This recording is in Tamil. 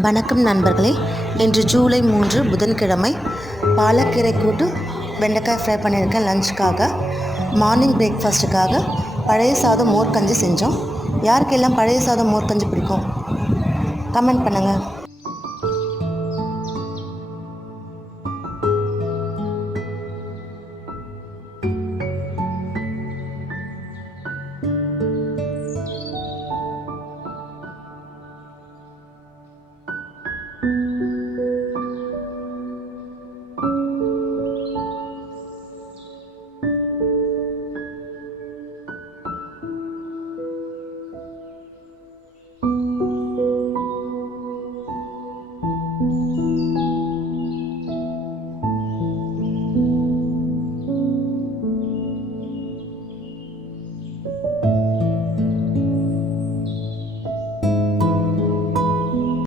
வணக்கம் நண்பர்களே. இன்று ஜூலை 3 புதன்கிழமை. பாலக்கீரை கூட்டு வெண்டைக்காய் ஃப்ரை பண்ணியிருக்கேன் லஞ்சுக்காக. மார்னிங் பிரேக்ஃபாஸ்ட்டுக்காக பழைய சாதம் மோர் கஞ்சி செஞ்சோம். யாருக்கெல்லாம் பழைய சாதம் மோர் கஞ்சி பிடிக்கும் கமெண்ட் பண்ணுங்கள்.